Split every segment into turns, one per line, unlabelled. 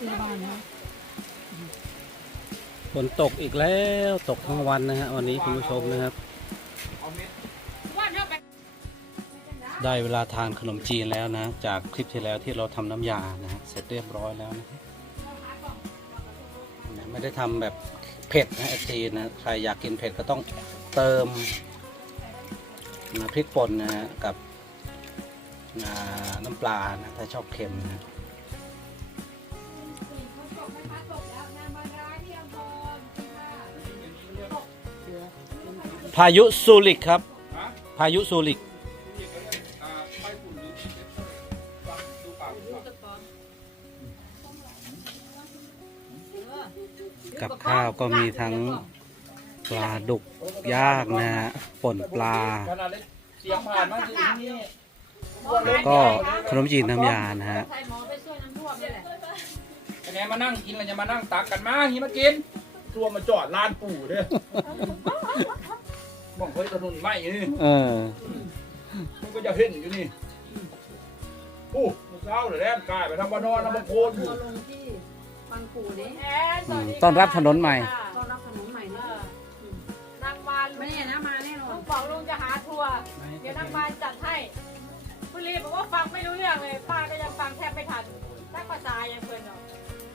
ฝนตกอีกแล้วตกทั้งวันนะฮะวันนี้คุณผู้ชมนะครับได้เวลาทานขนมจีนแล้วนะจากคลิปที่แล้วที่เราทำน้ำยานะฮะเสร็จเรียบร้อยแล้วนะครับไม่ได้ทำแบบเผ็ดนะFCนะใครอยากกินเผ็ดก็ต้องเติมนะพริกป่นนะฮะกับน้ำปลานะถ้าชอบเค็มนะพายุซูริกครับพายุซูริกกับข้าวก็มีทั้งปลาดุกย่างนะฮะป่นปลาแล้วก็ขนมจีนน้ำยานะฮะ
คะแนนมานั่งกินเราจะมานั่งตักกันมาหิมากินตัวมาจอดลานปู่เด้อบอกเฮ้ยถนนไหมนี่มันก็จะเห็นอยู่นี่อู้มันเช้าเลยแล้กายไปทำบ้านนอนทำบ้านโคนอยู่
ลงที่ฟังปู่นี่
ต้อนรับถนนใหม่
ต้อนรับถนนใหม่นี่
นางวาน
ไม่แน่นะมาแน่นอ
ลุ
น
งบอกลุงจะหาทัวร์เดี๋ยวนางวานจัดให้คุณลีบอกว่าฟังไม่รู้เรื่องเลยป้าก็ยังฟังแทบไม่ทันนักภาษายังเพิ่นเนาะ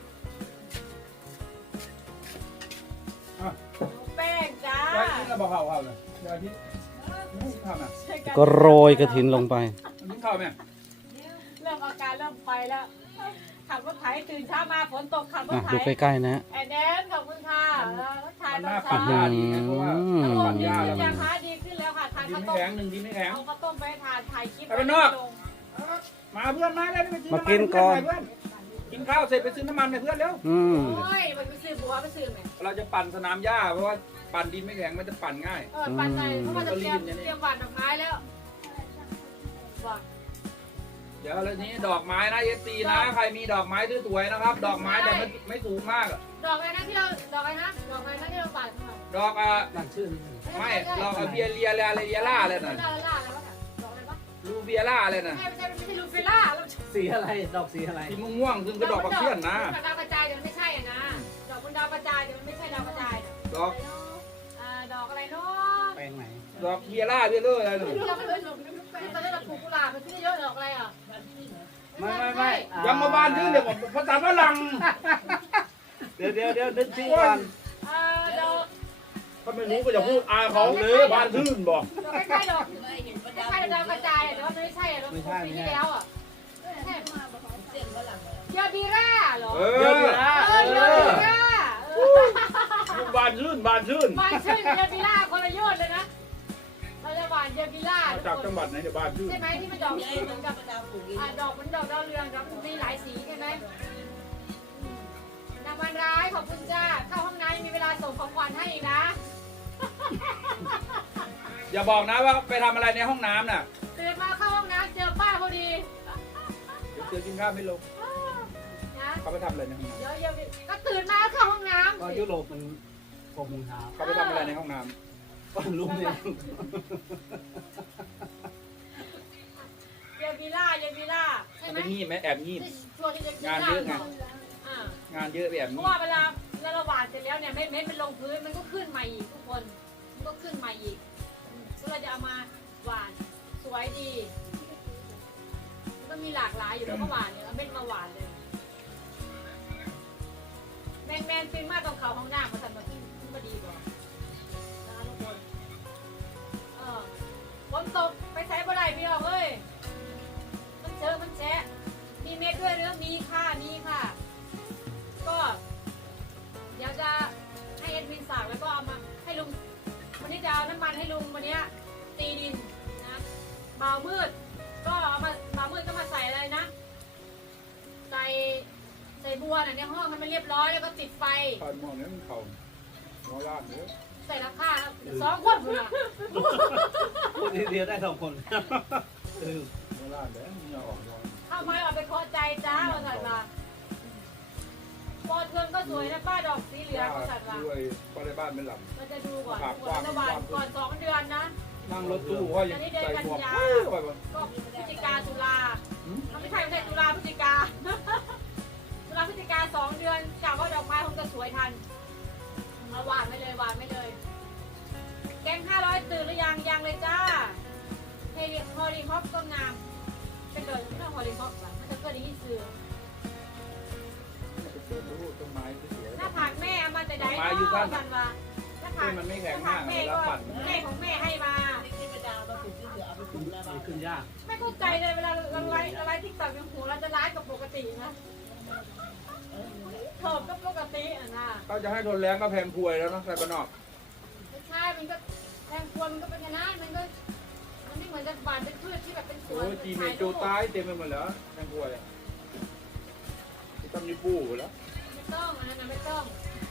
แป้งจ้าย
ายกินแล้วบอกเขาเลยยายกินทำอ่ะ
ก็โรยกระถินลงไป
กินข้าวไหม
เริ่มอาการเริ่มไปแล้วขับรถไถตื่นเช้ามาฝนตกขับรถไถ
ดูใกล้ๆนะฮะ
แอนแดนขอบคุณค่ะรถไถตอน
ปั่
เช้าน
ยาดีไงเพราะว่าปั่นยาแล้วมัน
ยังหาดีขึ้นแล้วค่ะทาน
ดิน
ข้าว
ไม่
ต้ม
แข็งหนึ่งดินไม่แข็ง
เอาข้าวต้มไปทานถ่ายคลิป
ไปนอกมาเพื่อนมาเลยมากินก่อนกินข้าวเสร็จไปซื้อน้ำมันไปเพื่อนเร็ว
โอ้ยมันไปซื้อบัวไปซื้อไหม
เราจะปั่นสนามหญ้าเพราะว่าปั่นดินไม่แข็งมันจะปั่นง่าย
ปั่นใจเพราะว่าจะเตรียมหวานดอกไม้แล้ว
เดี๋ยวแล้วนี้ดอกไม้นะเอฟซีนะใครมีดอกไม้สวยๆนะครับ ดอกไม้แต่ไม่สูงมาก
ดอกอะไรนะที่เราดอกอะไรนะดอกอะไรนะที่เราปั่น
ดอกตั้งชื่อไม่ดอกเบียเรียอะไรเรียล่าเลยน่ะลูเบียล่าเลยน่ะ
ไม่ใช่ลูเฟียล่า
สีอะไรดอกสีอะไร
สีม่วงซึ่งก็ดอกปักเทียนนะ
ดาวกระจายเดี๋ยวไม่ใช่อ่ะนะดอกบนดาวกระจายเดี๋ยวไม่ใช่ดาวกระจาย
ดอก
ดอกอะไรเนาะ
แปลงไหน
ดอกเบียล่าเรื่อยๆอะไรหนู
เราไม่รู้ตอนนี้เราปลูกกุหลาบมันชื่อเยอะดอกอะไรอ่ะ
ไม่ยังมาบ้านชื่อเดี๋ยวผมภาษาฝรั่ง
เดี๋ยวนึกชื่อก่อน
ดอก
ถ้าไม่รู้ก็จะพูดอาเขาเลยบ้านชื่นบอก
ใกล้ๆดอกใกล้ๆดาวกระจายแต่ว่าไม่ใช่อ่ะเราปลูกปีที่แล้วอ่ะยาบีร่าเหรอย
าบีร่าบ้านชื่น
บ้านชื่นยาบีร่าคนละยอดเลยนะเราจะหวานยาบีร่า
จากจังหวัดไหนจะบ้านชื่น
ใช่ไหมที่มันดอกเหมือนกับดอกมันดอกดาวเรืองดอกมันมีหลายสีใช่ไหมนางวันร้ายขอบคุณจ้าเข้าห้องน้ำมีเวลาส่งของขวัญให้อีกนะ
อย่าบอกนะว่าไปทำอะไรในห้องน้ำน่ะ
ตื่นมาเข้าห้องน้ำเจอป้าพอดี
เจอกินข้าวไม่ลงเขาไปทำอะไรในห้องน้ำ
เยอะก็ตื่นมาเข้าห้องน้ำ
ก็ยุโรปมัน6 โมงเช้า
เขาไปทำอะไรในห้องน้ำ
ก็รู้เนี่ย
เยบิล่าใช่ไหม
งีบไหมแอบงีบงานเยอะไงงานเยอะแบบนี้
เพราะว่าเวลาเราหวานเสร็จแล้วเนี่ยเม็ดมันลงพื้นมันก็ขึ้นใหม่อีกทุกคนมันก็ขึ้นใหม่อีกก็เราจะเอามาหวานสวยดีมันมีหลากหลายอยู่แล้วก็หวานเนี่ยเอาเม็ดมาหวานเลยแมนตึงมากตรงเขาห้องน้ำมาทำมาขึ้นมาดีกว่านะคะทุกคนฝนตกไปใช้บ่ได้พี่ออกเอ้ยมันเจอมันแฉะมีเม็ดด้วยหรือมีค่ะก็เดี๋ยวจะให้เอ็ดวินสากแล้วก็เอามาให้ลุงวันนี้จะเอาน้ำมันให้ลุงวันนี้ตีดินนะบ่าวมืดก็เอามาบ่าวมืดก็มาใส่อะไรนะใส่บัวน่ะในห้องให้มันเรียบร้อยแล้วก็ติดไฟ
ผ่านหม้อนี้มันเข่าหัวลาดเนื้อ
ใส่ราคา2 คนคุณอะ
คนเดียวได้2 คน
หัวลาดแล้วมันจะออกร้อน
เข้ามาเอาไปขอใจจ้าว่าสัตว์ว่าปอเทืองก็สวยนะป้าดอกสีเหลืองว่าสัตว์ว่า
ด้วยป้าในบ้านไม่หลับ
เราจะดูก่อนก่อน2 เดือนนะ
นั่งรถตู้ว่ายังใส่หมวก
ก็พฤศจิกาตุลาไม่ใช่ตุลาพฤศจิกาพฤศจิกา 2 เดือนกะว่าดอกไม้คงจะสวยทันเอาหวานไม่เลยหวานไม่เลย แกง500ตื่นหรือยังเลยจ้าเฮลิฮอลิฮอปก็งามเป็นเดินไม่ต้องฮอลิฮอปอ่ะมันจะเกิดอย่างนี้ซื้อ
ต้นไม้ที่เสีย
หน้าผากแม่เอามาแต่ไหน
ไม้อยู่ด้าน
กันวะหน้าผาก
มันไม่แข็งมาก
แม่
รับ
ก็
ปั่น
แม่ของแม่ให้มา
มันขึ้นยาก
ไม่เข้าใจเลยเวลาเราไลฟ์ทิกตอกยังหูเราจะไลฟ์กับปกตินะเถิบก็ปกติอ่ะนะ
เขาจะให้ทนแรงก็แพงพวยแล้วเนาะใส่บ้านนอก
ไม่ใช่มันก็แทงควรมันก็เป็นอย่างนั้นมันไม่เหมือนจะหวานเป็นพืชที่แบบเป็นสว
โอ้
น
ยจีเมโจตายเต็มไปหมดแล้วแพงพวยที่ต้องมีปูแล้ว
ไม่ต้องอันนั้นไม่ต้อง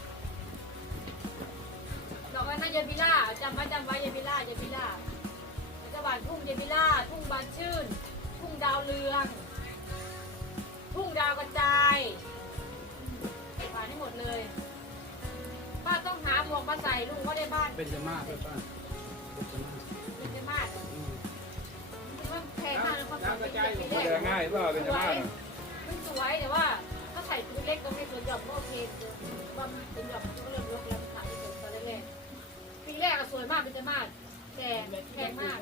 ดอกไม้น่าเยบิล่าจำไว้เยบิล่าจะหวานทุ่งเยบิล่าทุ่งบานชื่น ทุ่งดาวเรือง ทุ่งดาวกระจายหวานให้หมดเลยป้าต้องหาหมวกมาใส่ลุงว่าได้บ้าน
เป็นจะมากเลยป้าเป็นจะมาก
เป็นจะมากมันแพงมากนะเขา
น้ำกระจาย
ปี
มัน
แร
แด
ก
งง่ายเปล่าเป็นจะมาก
มันสวยแต่ว่าถ้าใส่ตัวเล็กก็ไม่สวยหย่อมก็โอเคว่ามันเป็นหย่อมก็เริ่มยกแล้วขายที่สวยตอนแรกปีแรกก็สวยมากเป็นจะมากแต่แพงมาก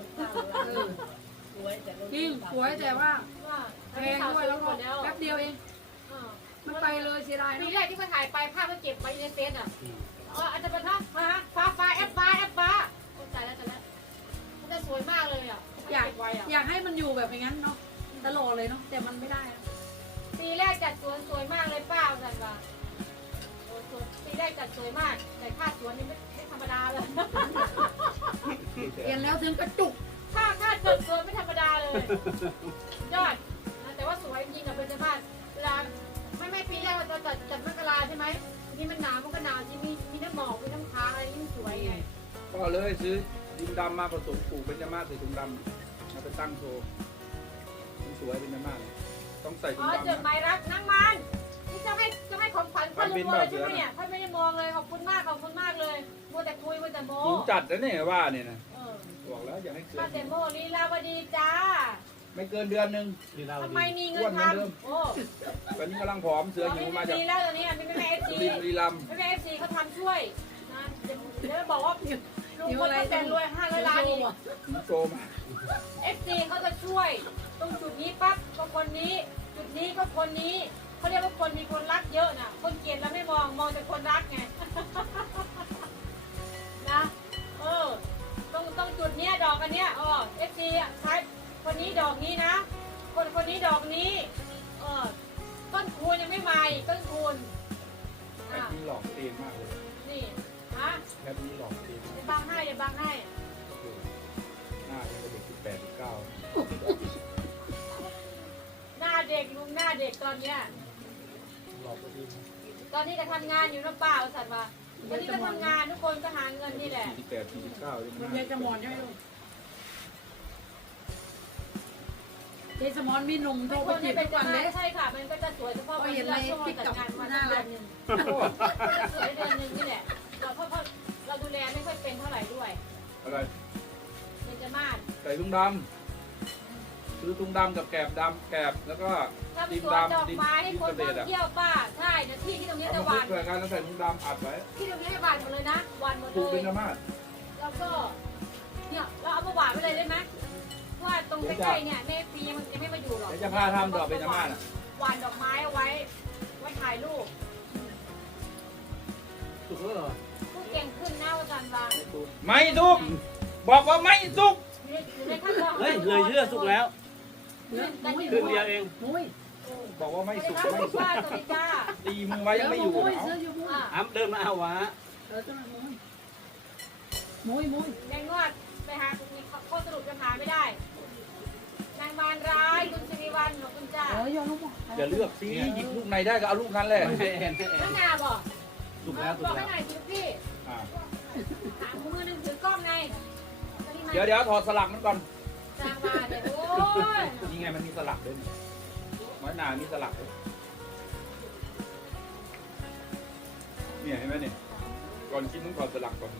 จริงสวยแต่ว่า
ว่า
แพงด้วยแล้วก็แป๊บเดียวเอง มันไปเลยเสียดาย
ปี
เนาะ
แรกที่มาถ่ายไปภาพก็เก็บไว้ในเฟซอ่ะอาจจะเป็นฟ้าแอปฟ้าเข้าใจแล้วมันจะสวยมากเลยอ่ะ
อยากให้มันอยู่แบบอย่างนั้นเนาะตลอดเลยเนาะแต่มันไม่ได้นะ
ปีแรกจัดสวนสวยมากเลยป้าสันว่าปีแรกจัดสวยมากแต่ค่าสวนนี่ไม่ธรรมดาเลย
เห็นแล้วถึงกระจุก
ค่าจัดสวนไม่ธรรมดาเลยยอดแต่ว่าสวยจริงกับเป็นบ้านเวลาไม่ปีแรกเราจะจัดมกราใช่ไหมนี่มันหนาวมันก็หนาวที่มีน้ำหมอกมีน้ำค้างอะไรนี่มันสวยไง
ก็เลยซื้อดินดำมาผสมปลูกเป็นจะมากใส่ถุงดำมาไปตั้งโชว์สวยเป็นจะมากต้องใส่ถุ
อ๋
ง
อ
ดำ
จดหมายรักนั่งมันนี่จะให้ของขวัญคนรัวเลยใช่ไหมเนี่ยท่านไม่ได้มองเลยขอบคุณมากเลยมัวแต่คุยมัวแต่โม้
หิวจัดนะเนี่ยว่าเนี่ยนะ
เออ
บอกแล้วอย่าให้เกิ
ป้าน เตโมลีลาวดีจ้า
ไม่เกินเดือนหนึ่ง
ที่เรา
ทำไมมีเงินทำโอ้
ตอนนี้กำลังผอมเสือหิวมาจาก
ดีแล้วตอนนี้ไม่แม่เอฟซี
บุรีรัมย์
ไม่แม่เอฟซีเขาทำช่วยนะเดี๋ยวบอกว่าลุงพลก็แต่รวย500 ล้านอีก
หิวโซมา
เอฟซีเขาจะช่วยตรงจุดนี้ปั๊บก็คนนี้ จุดนี้ก็คนนี้เขาเรียกว่าคนมีคนรักเยอะน่ะคนเกลียดแล้วไม่มองแต่คนรักไง นะต้องจุดเนี้ยดอกอันเนี้ยเอฟซีใช้คนนี้ดอกนี้นะคนนี้ดอกนี้ต้นคูณยังไม่มาอีกต้นคูณ
แค่นี้หลอกเองมากเลย
นี่ฮะ
แค่นี้หลอกเอง
อย่าบังให้
หน้าเป็นเด็ก18 19
หน้าเด็กลุงหน้าเด็กตอนเนี้ย
หลอกตัวเอง
ตอนนี้ก็ทำงานอยู่นะป้าสัตว์ว่าตอนนี้ก็ทำงานทุกคนก็หาเงินนี่แหละ
48 49
มันยายสมอนใช่ไหมลูกเจสมอนมีหนุ่มโทร
ทุก
ไป
คน
จี
ที่
บ
เป็น
ทุกวันเลย
ใช่ค่ะมันก็จะสวยเฉพาะวันที่เราช่วงจัดงานวันเดือนนึงจะสวยเดือนนึงนี่แหละเพราะเราดูแลไม่ค่อยเป็นเท่าไหร่ด้วย
อะไร
เบญจมาศ
ใส่ถุงดำซื้อถุงดำกับแกบดำแกบแล้วก็
ถ้า
ดิ
เป็น
น
สวนด
ดำ
อก
ดิน
ไม้ให้คน
เกษ
ท่อ
ตรง
เที่ยวป้าใช่นะที่ตรงนี้
เอา
จะห
มา
วา
คุ
น
กเพื่อกันแล้วใส่ถุงดำอัดไว้
ที่ตรงนี้ให้หวานหมดเลยนะหวานหมด
ปลูก
เล
เป็
ย
นธรรมะ
แล้วก็เนี่ยเราเอามาหวานไปเลยได้ไหมเพราะว่าตรงใกล้ๆเนี่ยแม่ปีมันยังไม่มาอยู่หรอก
เดี๋ยวจะพาทำดอกเป็นธรรมะน่ะ
หวานดอกไม้เอาไว้ถ่ายรูป
สุกแล้วเหรอ
ผู้เก่งขึ้นหน้าวันจันทร์วาง
ไม่สุกบอกว่าไม่สุก
อยู่ในขั้นตอน
เฮ้ยเลยเชื่อสุกแล้ว
แต่ที่
คืนเดียวเอง
มุ้ย
บอกว่าไม่
ไม่
สุก
สุ
ไม่
ก
สุก
ว่าตัวนี้จ้า
ตีมือไว้ยังไม่อยู่
มุ้ย
เนาะ
เสื้ออยู่มุ้ย
อ้ำเดินมาเอาวะ
เจ้ามุ้ยมุ้ย
แดงนวดไปหาคุณข้อสรุปยังหาไม่ได้นางมารร้ายคุณสิริวัลของคุณจ้า
โยนลูก
อย่าเลือกสิหยิบลูกไหนได้ก็เอาลูกนั้นแหละ
ไม่แอนไม่แอ
ข้าน งหน้าบอก
สุกแล้วสุ
บ
ก
อกให้
แล้ว
หน่อยสิพี่
อ่า
หามือหนึ่งถือกล้องไง
เดี๋ยวถอดสลักมันก่อน
จางมาเนี่ยโอ้ย
นี่ไงมันมีสลักด้วยนี่น้อยหนามีสลักด้วยเนี่ยเห็นไหมเนี่ยก่อนกินต้องถอดสลักก่อน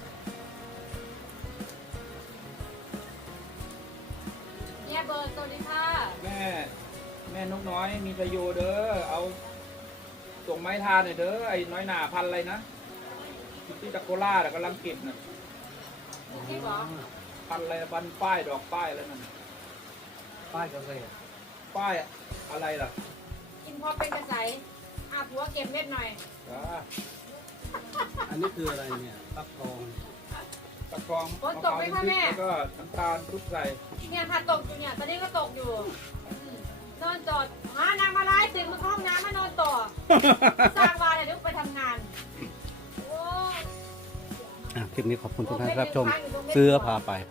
เนี่ยเบอร์สวัสดีค่ะ
แม่นกน้อยมีประโยชน์เด้อเอาส่งไม้ทานหน่อยเด้อไอ้น้อยหนาพันธุ์อะไรนะที่ตะโกล่าแต่กำลังเก็บน่ะ
จริงเหรอ
พันธุ์อะไรบันป้ายดอกป้ายแล้วนั่น
ป้ายเกษตร
ป้ายอะไรล่ะ
กินพอเป็นกระใสผัวเก็บเม็ดหน่อย
จ้า
อันนี้คืออะไรเนี่ยฟักทอง
ตะกรอง
ฝนตกไหมคะแม่
แล้วก็น้ำตาลทุบใส่
เนี่ยค่ะตกอยู่เนี่ย ตอนนี้ก็ตกอยู่นอนจอดหานางมาไล่ตื่นมาเข้าห้องน้ำมานอนต่อ สร้างวาเนี่ยเดี๋ยวไปทำงาน โอ้
คลิปนี้ขอบคุณทุกท่านที่รับชมเสื้อพาไป